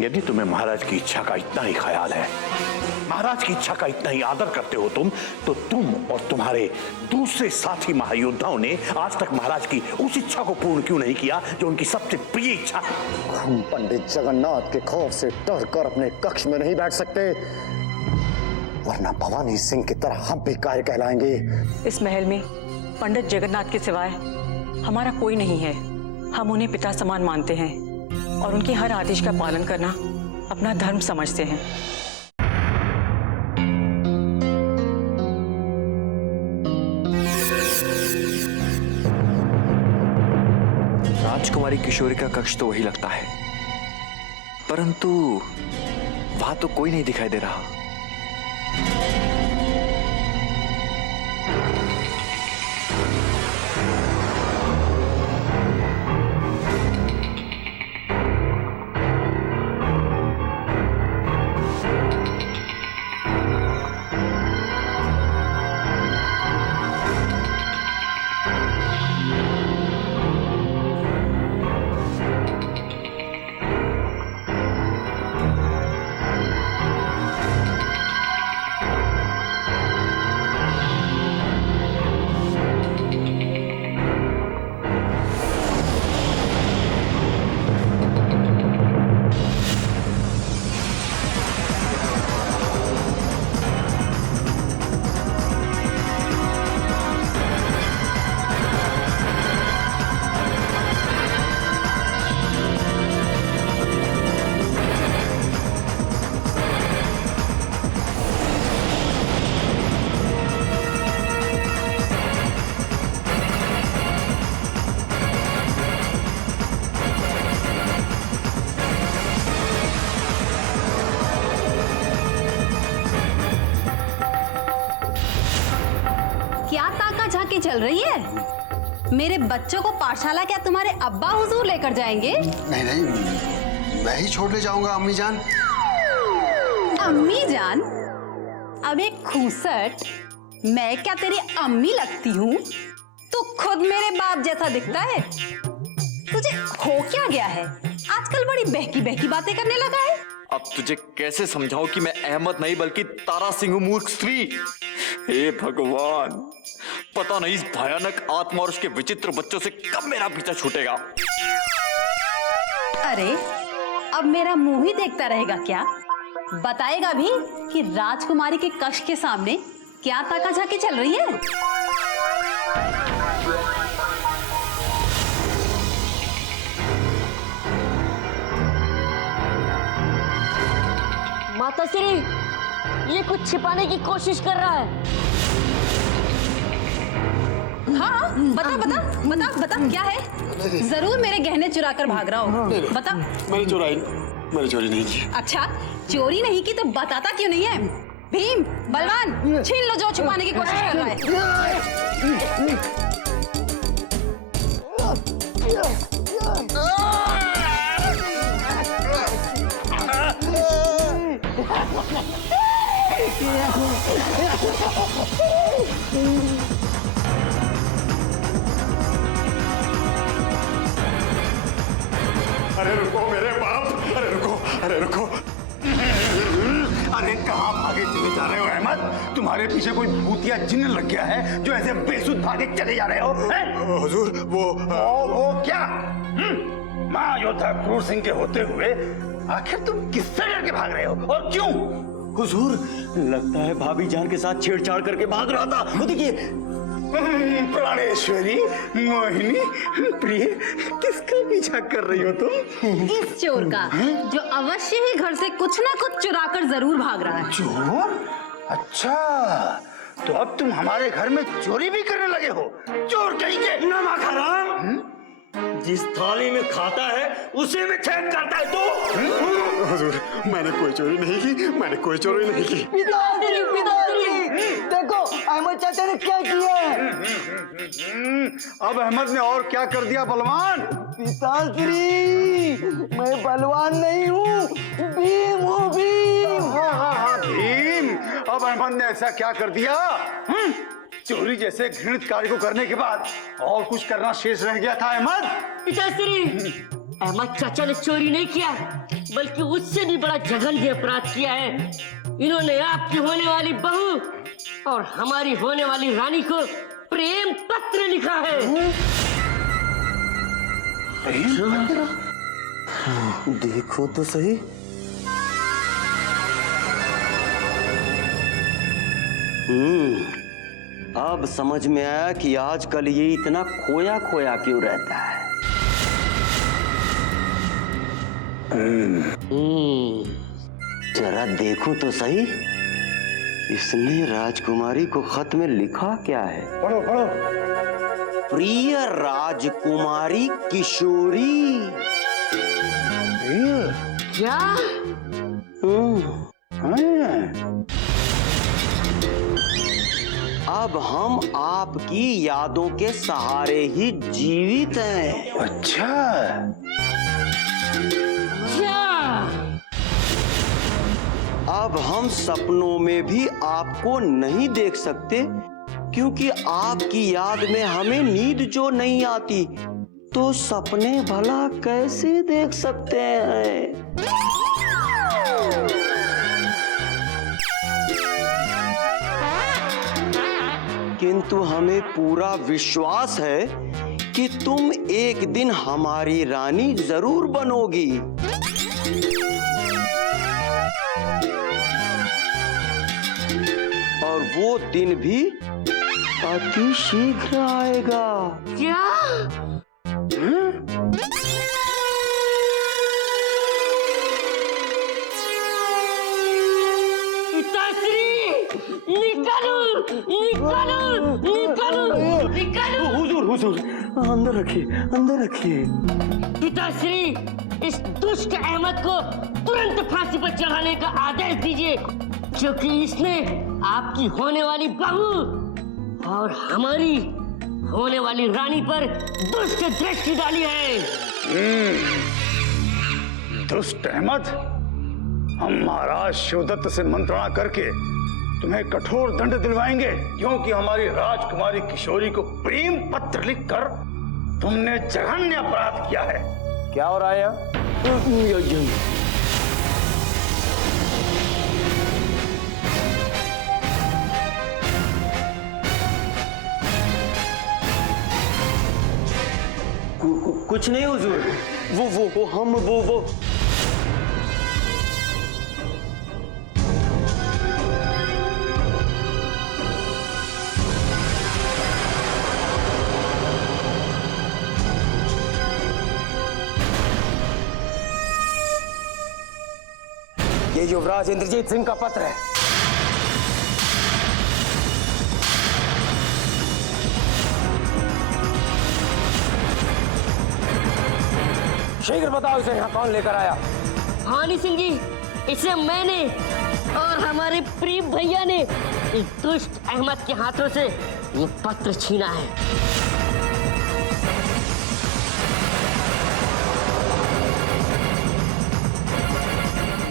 यदि तुम्हें महाराज की इच्छा का इतना ही ख्याल है, महाराज की इच्छा का इतना ही आदर करते हो तुम, तो तुम और तुम्हारे दूसरे साथी महायोद्धाओं ने आज तक महाराज की उस इच्छा को पूर्ण क्यों नहीं किया जो उनकी सबसे प्रिय इच्छा है? हम पंडित जगन्नाथ के खौफ से डर कर अपने कक्ष में नहीं बैठ सकते, वरना भवानी सिंह की तरह हम भी काय कहलाएंगे। इस महल में पंडित जगन्नाथ के सिवाय हमारा कोई नहीं है। हम उन्हें पिता समान मानते हैं और उनके हर आदेश का पालन करना अपना धर्म समझते हैं। राजकुमारी किशोरी का कक्ष तो वही लगता है, परंतु वहां तो कोई नहीं दिखाई दे रहा। क्या ताका झाकी चल रही है? मेरे बच्चों को पाठशाला क्या तुम्हारे अब्बा हुजूर लेकर जाएंगे? नहीं नहीं, मैं ही छोड़ ले जाऊंगा अम्मी जान। अम्मी जान? अब एक खूसट, मैं क्या तेरी अम्मी लगती हूँ? तू खुद मेरे बाप जैसा दिखता है। तुझे हो क्या गया है? आजकल बड़ी बहकी बहकी बातें करने लगा है। अब तुझे कैसे समझाऊं कि मैं अहमद नहीं बल्कि तारा सिंह हूं, मूर्ख स्त्री। हे भगवान, पता नहीं इस भयानक आत्मा और उसके विचित्र बच्चों से कब मेरा पीछा छूटेगा। अरे अब मेरा मुंह ही देखता रहेगा क्या? बताएगा भी कि राजकुमारी के कक्ष के सामने क्या ताका झाकी चल रही है? माताश्री, ये कुछ छिपाने की कोशिश कर रहा है। हाँ, बता बता बता बता क्या है? जरूर मेरे गहने चुरा कर भाग रहा हो। बता। मैंने चोरी नहीं की। अच्छा, चोरी नहीं की तो बताता क्यों नहीं है? भीम, बलवान, छीन लो जो छुपाने की कोशिश कर रहा है। अरे रुको मेरे बाप, अरे रुको, अरे रुको। अरे कहाँ भागे चले जा रहे हो अहमद? तुम्हारे पीछे कोई भूतिया जिन्न लग गया है जो ऐसे बेसुध भागे चले जा रहे हो? हुजूर वो क्या? महायोद्धा क्रूर सिंह के होते हुए आखिर तुम किससे डर के भाग रहे हो और क्यों? हुजूर, लगता है भाभी जान के साथ छेड़छाड़ करके भाग रहा था। वो देखिए। प्राणेश्वरी, मोहिनी, प्रिय, किसका पीछा कर रही हो तुम? इस चोर का, जो अवश्य ही घर से कुछ ना कुछ चुरा कर जरूर भाग रहा है। चोर? अच्छा, तो अब तुम हमारे घर में चोरी भी करने लगे हो? चोर कहीं के। नमक हराम, जिस थाली में खाता है उसी में छेद करता है तू। हुजूर, मैंने कोई चोरी नहीं की, मैंने कोई चोरी नहीं की। पिताश्री, पिताश्री, देखो अहमद चाचा ने क्या किया है। अब अहमद ने और क्या कर दिया बलवान? पिताश्री, मैं बलवान नहीं हूँ, भीम हूँ, भीम। हाँ, भीम। अब अहमद ने ऐसा क्या कर दिया? चोरी जैसे घृणित कार्य को करने के बाद और कुछ करना शेष रह गया था अहमद? पिताश्री, अहमद चाचा ने चोरी नहीं किया, बल्कि उससे भी बड़ा जघन्य अपराध किया है। इन्होंने आपकी होने वाली बहू और हमारी होने वाली रानी को प्रेम पत्र लिखा है। देखो तो सही। अब समझ में आया कि आजकल ये इतना खोया खोया क्यों रहता है। जरा देखो तो सही, इसने राजकुमारी को खत में लिखा क्या है? पढ़ो पढ़ो। प्रिय राजकुमारी किशोरी। क्या? अब हम आपकी यादों के सहारे ही जीवित हैं। अच्छा, अब हम सपनों में भी आपको नहीं देख सकते, क्योंकि आपकी याद में हमें नींद जो नहीं आती, तो सपने भला कैसे देख सकते हैं? किंतु हमें पूरा विश्वास है कि तुम एक दिन हमारी रानी जरूर बनोगी। और वो दिन भी अति शीघ्र आएगा। क्या? हुजूर, अंदर रखिए, अंदर रखिए। पिताश्री, इस दुष्ट अहमद को तुरंत फांसी पर चढ़ाने का आदेश दीजिए, क्योंकि इसने आपकी होने वाली बहू और हमारी होने वाली रानी पर दुष्ट दृष्टि डाली है। दुष्ट अहमद, हम महाराज शिवदत्त से मंत्रणा करके तुम्हें कठोर दंड दिलवाएंगे, क्योंकि हमारी राजकुमारी किशोरी को प्रेम पत्र लिखकर तुमने जघन्य अपराध किया है। क्या हो रहा है यहाँ? कुछ नहीं हुजूर, वो हम वो ये युवराज इंद्रजीत सिंह का पत्र है। शीघ्र बताओ इसे यहाँ कौन लेकर आया? हानि सिंह जी, इसे मैंने और हमारे प्रिय भैया ने इस दुष्ट अहमद के हाथों से ये पत्र छीना है।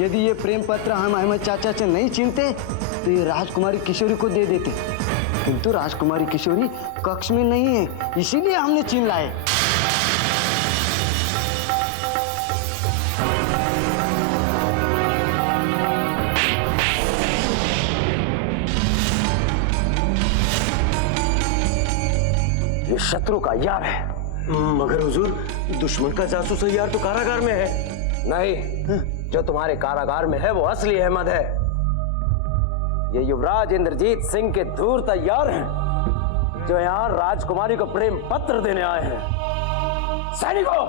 यदि ये प्रेम पत्र हम अहमद चाचा से नहीं छीनते तो ये राजकुमारी किशोरी को दे देते, किंतु राजकुमारी किशोरी कक्ष में नहीं है, इसीलिए हमने छीन लाए। ये शत्रु का यार है। मगर हुजूर, दुश्मन का जासूस यार तो कारागार में है। नहीं, जो तुम्हारे कारागार में है वो असली अहमद है। ये युवराज इंद्रजीत सिंह के धूर्त यार हैं, जो यहाँ राजकुमारी को प्रेम पत्र देने आए हैं। सैनिकों,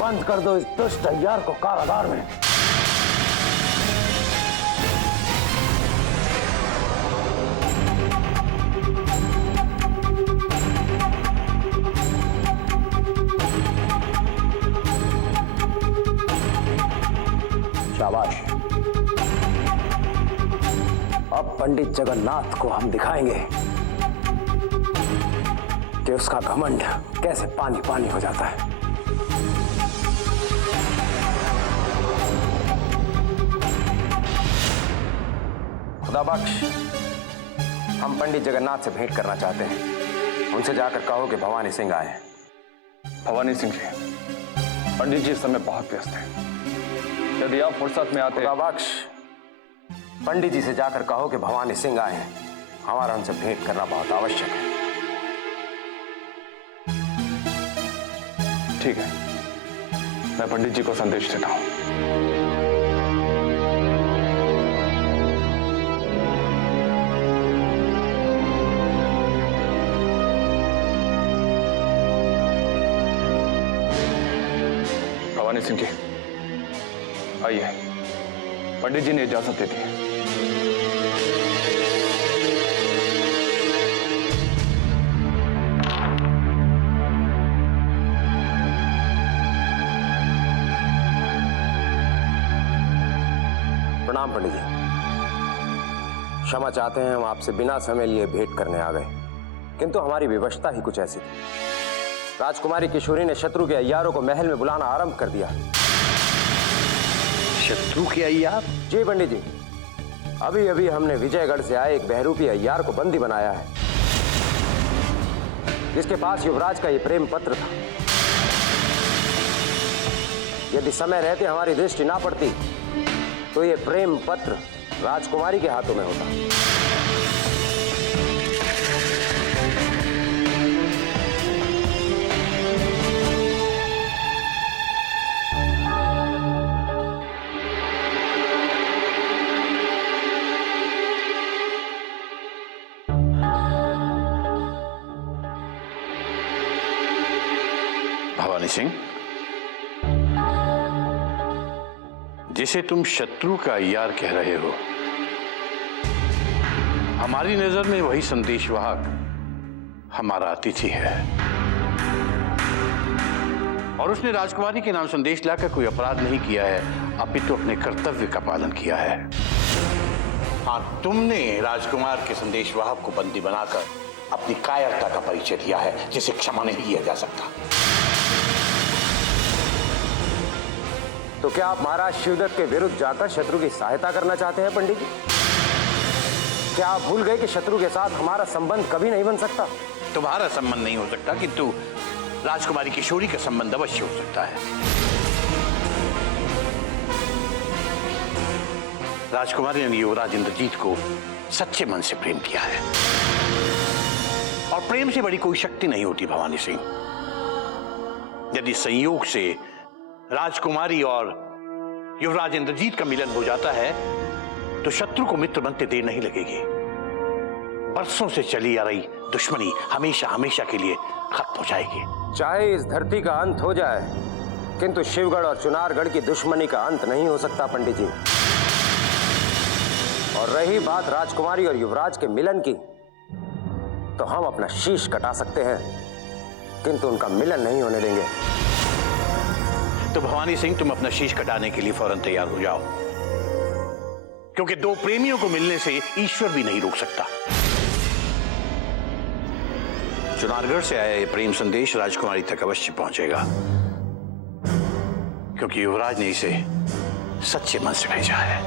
बंद कर दो इस दुष्ट यार को कारागार में। शाबाश। अब पंडित जगन्नाथ को हम दिखाएंगे कि उसका घमंड कैसे पानी पानी हो जाता है। खुदा बख्श, हम पंडित जगन्नाथ से भेंट करना चाहते हैं। उनसे जाकर कहो कि भवानी सिंह आए। भवानी सिंह जी, पंडित जी इस समय बहुत व्यस्त हैं। यदि आप फुर्सत में आते। बख्श, पंडित जी से जाकर कहो कि भवानी सिंह आए हैं। हमारा उनसे भेंट करना बहुत आवश्यक है। ठीक है, मैं पंडित जी को संदेश देता हूं। भवानी सिंह जी, आइए, पंडित जी ने इजाजत दे दी है। प्रणाम पंडित जी। क्षमा चाहते हैं, हम आपसे बिना समय लिए भेंट करने आ गए, किंतु हमारी विवशता ही कुछ ऐसी थी। राजकुमारी किशोरी ने शत्रु के अय्यारों को महल में बुलाना आरंभ कर दिया। शत्रु के अय्यार? जी पंडित जी, अभी अभी हमने विजयगढ़ से आए एक बहरूपी अय्यार को बंदी बनाया है, जिसके पास युवराज का ये प्रेम पत्र था। यदि समय रहते हमारी दृष्टि ना पड़ती तो ये प्रेम पत्र राजकुमारी के हाथों में होता। भवानी सिंह, जिसे तुम शत्रु का अय्यार कह रहे हो, हमारी नजर में वही संदेशवाहक हमारा अतिथि है, और उसने राजकुमारी के नाम संदेश लाकर कोई अपराध नहीं किया है, अपितु अपने कर्तव्य का पालन किया है। हाँ, तुमने राजकुमार के संदेशवाहक को बंदी बनाकर अपनी कायरता का परिचय दिया है, जिसे क्षमा नहीं किया जा सकता। तो क्या आप महाराज शिवदत्त के विरुद्ध जाकर शत्रु की सहायता करना चाहते हैं पंडित जी? क्या आप भूल गए कि शत्रु के साथ हमारा संबंध कभी नहीं बन सकता? तुम्हारा संबंध नहीं हो सकता, किंतु राजकुमारी किशोरी का संबंध अवश्य हो सकता है। राजकुमारी ने युवराज इंद्रजीत को सच्चे मन से प्रेम किया है, और प्रेम से बड़ी कोई शक्ति नहीं होती भवानी सिंह। यदि संयोग से राजकुमारी और युवराज इंद्रजीत का मिलन हो जाता है तो शत्रु को मित्र बनते देर नहीं लगेगी। बरसों से चली आ रही दुश्मनी हमेशा हमेशा के लिए खत्म हो जाएगी। चाहे इस धरती का अंत हो जाए, किंतु शिवगढ़ और चुनारगढ़ की दुश्मनी का अंत नहीं हो सकता पंडित जी। और रही बात राजकुमारी और युवराज के मिलन की, तो हम अपना शीश कटा सकते हैं, किंतु उनका मिलन नहीं होने देंगे। तो भवानी सिंह, तुम अपना शीश कटाने के लिए फौरन तैयार हो जाओ, क्योंकि दो प्रेमियों को मिलने से ईश्वर भी नहीं रोक सकता। चुनारगढ़ से आया ये प्रेम संदेश राजकुमारी तक अवश्य पहुंचेगा, क्योंकि युवराज ने इसे सच्चे मन से भेजा है।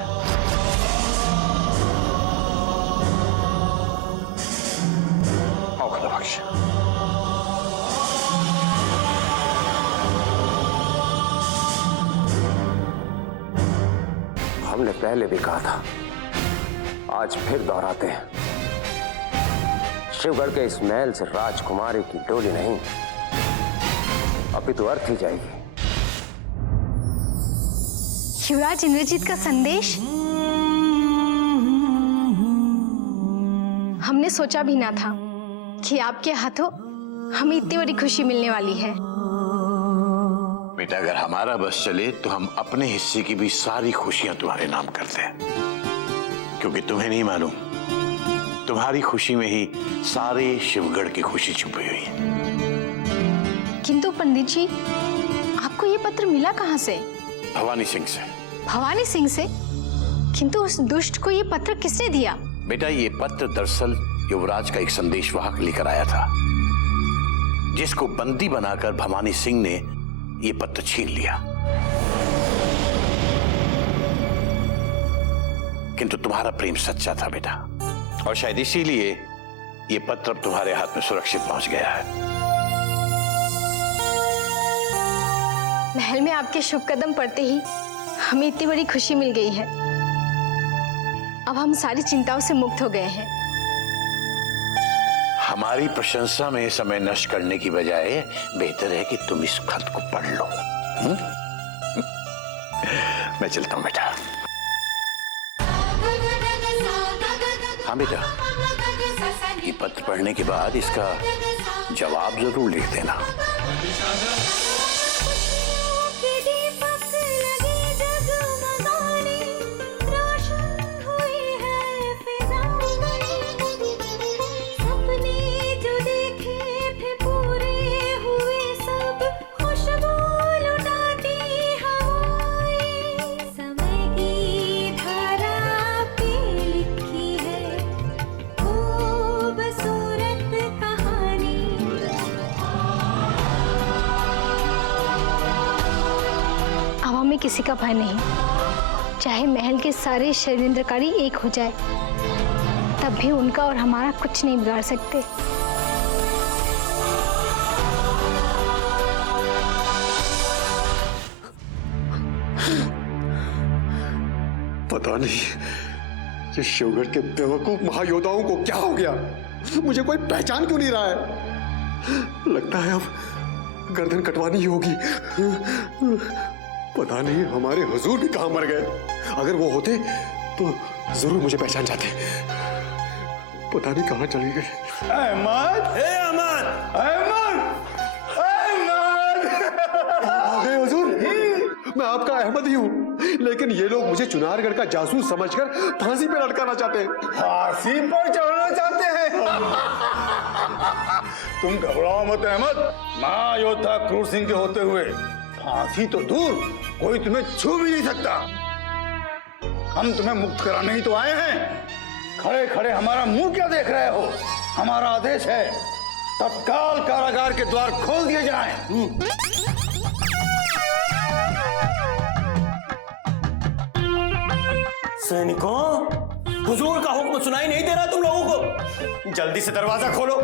आओ खुदाबख्श। हमने पहले भी कहा था, आज फिर दोहराते हैं। शिवगढ़ के इस महल से राजकुमारी की डोली नहीं, अपितु अर्थ ही जाएगी। युवराज इंद्रजीत का संदेश? हमने सोचा भी ना था कि आपके हाथों हमें इतनी बड़ी खुशी मिलने वाली है। बेटा, अगर हमारा बस चले तो हम अपने हिस्से की भी सारी खुशियां तुम्हारे नाम करते हैं, क्योंकि तुम्हें नहीं मालूम, तुम्हारी खुशी में ही सारे शिवगढ़ की खुशी छुपी हुई है। किंतु पंडित जी, आपको ये पत्र मिला कहाँ से? भवानी सिंह से। भवानी सिंह से? किंतु उस दुष्ट को ये पत्र किसने दिया? बेटा, ये पत्र दरअसल युवराज का एक संदेशवाहक लेकर आया था, जिसको बंदी बनाकर भवानी सिंह ने ये पत्र छीन लिया। किंतु तुम्हारा प्रेम सच्चा था बेटा, और शायद इसीलिए ये पत्र अब तुम्हारे हाथ में सुरक्षित पहुंच गया है। महल में आपके शुभ कदम पड़ते ही हमें इतनी बड़ी खुशी मिल गई है। अब हम सारी चिंताओं से मुक्त हो गए हैं। हमारी प्रशंसा में समय नष्ट करने की बजाय बेहतर है कि तुम इस खत को पढ़ लो। मैं चलता हूं बेटा। हाँ बेटा, ये पत्र पढ़ने के बाद इसका जवाब जरूर लिख देना। किसी का भय नहीं, चाहे महल के सारे षड्यंत्रकारी एक हो जाए, तब भी उनका और हमारा कुछ नहीं बिगाड़ सकते। पता नहीं ये शिवगढ़ के बेवकूफ महायोद्धाओं को क्या हो गया, मुझे कोई पहचान क्यों नहीं रहा है। लगता है अब गर्दन कटवानी ही होगी। पता नहीं हमारे हुजूर भी कहां मर गए, अगर वो होते तो जरूर मुझे पहचान जाते। पता नहीं कहां चले गए। अहमद, अहमद, अहमद, अहमद! आ गए हुजूर। मैं आपका अहमद ही हूँ, लेकिन ये लोग मुझे चुनारगढ़ का जासूस समझकर फांसी पे लटकाना चाहते हैं। फांसी पर चढ़ना चाहते हैं? तुम घबराओ मत अहमद, महायोद्धा क्रूर सिंह के होते हुए फांसी तो दूर, कोई तुम्हें छू भी नहीं सकता। हम तुम्हें मुक्त कराने ही तो आए हैं। खड़े खड़े हमारा मुंह क्या देख रहे हो? हमारा आदेश है, तत्काल कारागार के द्वार खोल दिए जाएं। सैनिकों, हुजूर का हुक्म सुनाई नहीं दे रहा तुम लोगों को? जल्दी से दरवाजा खोलो।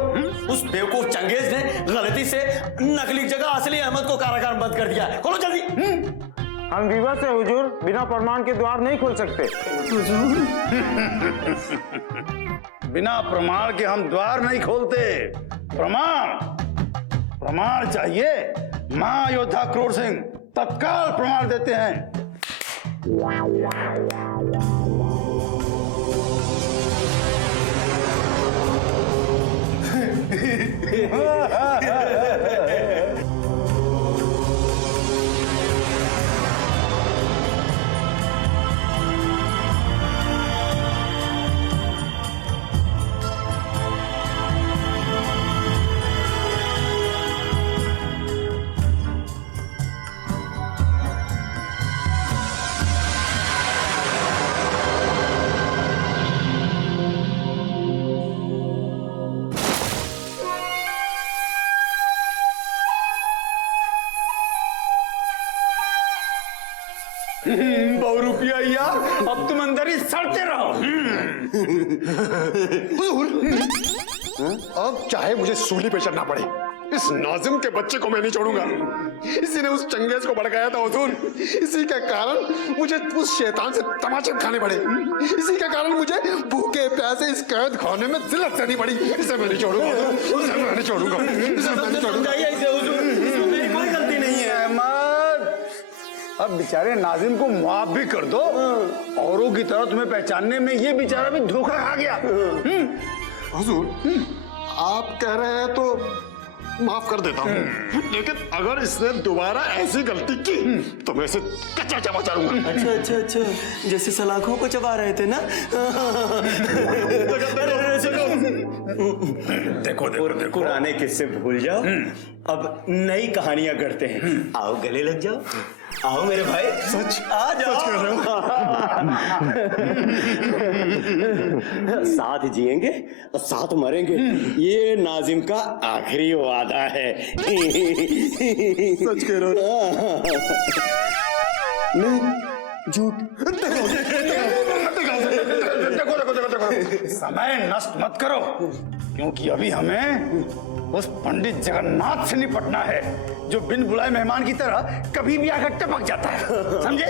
उस बेवकूफ चंगेज ने गलती से नकली जगह असली अहमद को कारागार बंद कर दिया। खोलो जल्दी। हम विवश है हुजूर, बिना प्रमाण के द्वार नहीं खोल सकते। बिना प्रमाण के हम द्वार नहीं खोलते। प्रमाण चाहिए? महायोद्धा क्रूर सिंह तत्काल प्रमाण देते हैं। बहु रुपया यार, अब तुम अंदर ही सड़ते रहो। अब चाहे मुझे सूली पे चढ़ना पड़े, इस नाजिम के बच्चे को मैं नहीं छोड़ूंगा। इसी ने उस चंगेज को भड़काया था हुजूर, इसी के कारण मुझे उस शैतान से तमाचे खाने पड़े, इसी के कारण मुझे भूखे प्यासे इस कैद खाने में जिल्लत सहनी पड़ी। इसे मैं नहीं छोड़ूंगा, इसे मैं नहीं छोड़ूंगा, इसे मैं नहीं छोड़ूंगा। मेरी कोई गलती नहीं है अहमद। अब बेचारे नाजिम को माफ भी कर दो। औरों की तरह तुम्हें पहचानने में ये बेचारा भी धोखा खा गया। हुजूर, आप कह रहे हैं तो माफ कर देता हूँ, लेकिन अगर इसने दोबारा ऐसी गलती की तो मैं इसे कच्चा चबा चालूंगा। अच्छा, जैसे सलाखों को चबा रहे थे ना। देखो पुराने किस्से भूल जाओ, अब नई कहानियां करते हैं। आओ गले लग जाओ, आओ मेरे भाई। सच आ जाओ। सच कह रहे हो? साथ जिएंगे और साथ मरेंगे, ये नाजिम का आखिरी वादा है। सच कह रहे हो? नहीं, झूठ। देखो, समय नष्ट मत करो। क्योंकि अभी हमें उस पंडित जगन्नाथ से निपटना है जो बिन बुलाए मेहमान की तरह कभी भी आकर टपक जाता है, समझे?